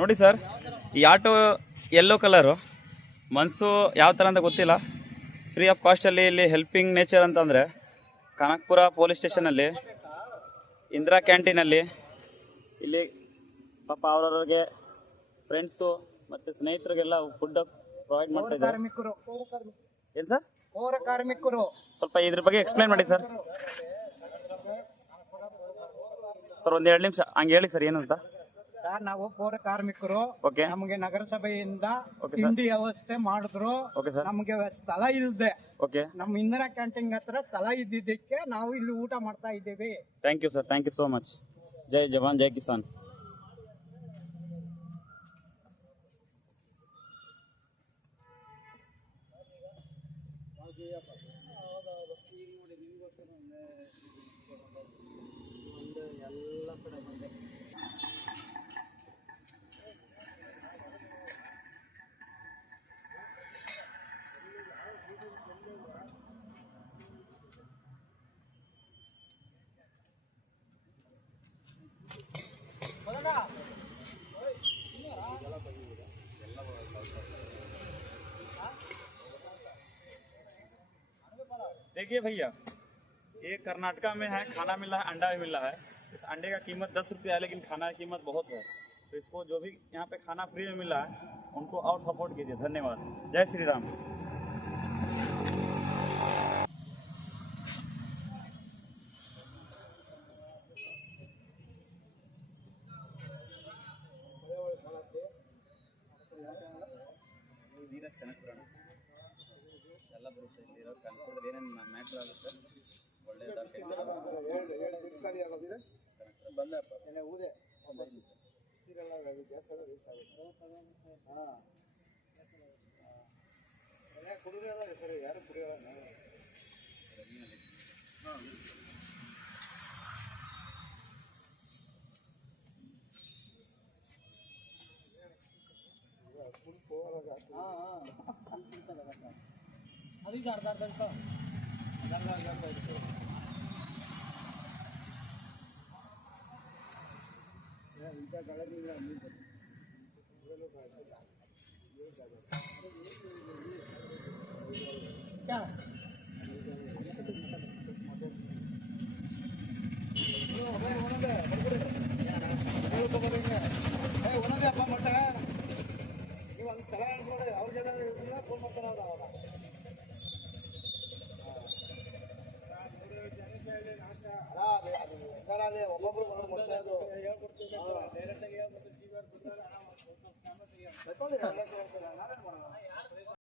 ನೋಡಿ ಸರ್, ಈ auto yellow colour ಮನ್ಸು ಯಾವ ಥರ ಅಂತ ಗೊತ್ತಿಲ್ಲ. ಫ್ರೀ ಆಫ್ ಕಾಸ್ಟಲ್ಲಿ ಇಲ್ಲಿ ಹೆಲ್ಪಿಂಗ್ ನೇಚರ್ ಅಂತಂದರೆ ಕನಕಪುರ ಪೊಲೀಸ್ ಸ್ಟೇಷನಲ್ಲಿ, ಇಂದಿರಾ ಕ್ಯಾಂಟೀನಲ್ಲಿ ಇಲ್ಲಿ ಪಾಪ ಅವ್ರವ್ರಿಗೆ ಫ್ರೆಂಡ್ಸು ಮತ್ತು ಸ್ನೇಹಿತರಿಗೆಲ್ಲ ಫುಡ್ ಪ್ರೊವೈಡ್ ಮಾಡ್ತಾ ಇದ್ದಾರೆ. ಏನು ಸರ್? ಪೌರ ಕಾರ್ಮಿಕರು. ಸ್ವಲ್ಪ ಇದ್ರ ಬಗ್ಗೆ ಎಕ್ಸ್ಪ್ಲೈನ್ ಮಾಡಿ ಸರ್. ಸರ್ ಒಂದು 2 ನಿಮಿಷ ಹಂಗೆ ಹೇಳಿ ಸರ್, ಏನು ಅಂತ. ಸರ್, ನಾವು ಪೌರ ಕಾರ್ಮಿಕರು. ಓಕೆ. ನಮಗೆ ನಗರಸಭೆಯಿಂದ ಓಕೆ ಸರ್. ತಿಂಡಿ ವ್ಯವಸ್ಥೆ ಮಾಡಿದ್ರು. Okay sir. ನಮಗೆ ಸ್ಥಳ ಇಲ್ಲದೆ ಓಕೆ, ನಮ್ಮ ಇಂದಿರಾ ಕ್ಯಾಂಟೀನ್ ಹತ್ರ ಸ್ಥಳ ಇದ್ದಿದ್ದಕ್ಕೆ ನಾವು ಇಲ್ಲಿ ಊಟ ಮಾಡ್ತಾ ಇದ್ದೀವಿ. Thank you sir, thank you so much. ಜೈ ಜವಾನ್ ಜೈ ಕಿಸಾನ್. देखिए भैया, ये कर्नाटका में है, खाना मिल रहा है, अंडा भी मिल रहा है. इस अंडे का कीमत 10 रुपया है, लेकिन खाना की कीमत बहुत है. तो इसको जो भी यहाँ पे खाना फ्री में मिल रहा है उनको और सपोर्ट कीजिए. धन्यवाद. जय श्री राम. ಎಲ್ಲ ಬರುತ್ತೆ ಇಲ್ಲಿ ಕನಕಪುರದಲ್ಲಿ ಏನೇನು ಮ್ಯಾಟ್ರ್ ಆಗುತ್ತೆ ಒಳ್ಳೆಯದಾಗಿ ಯಾರು ಕುಡಿಯೋಲ್ಲ. ಅದಕ್ಕೆ ಅರ್ಧ ಒಬ್ಬೊಬ್ರು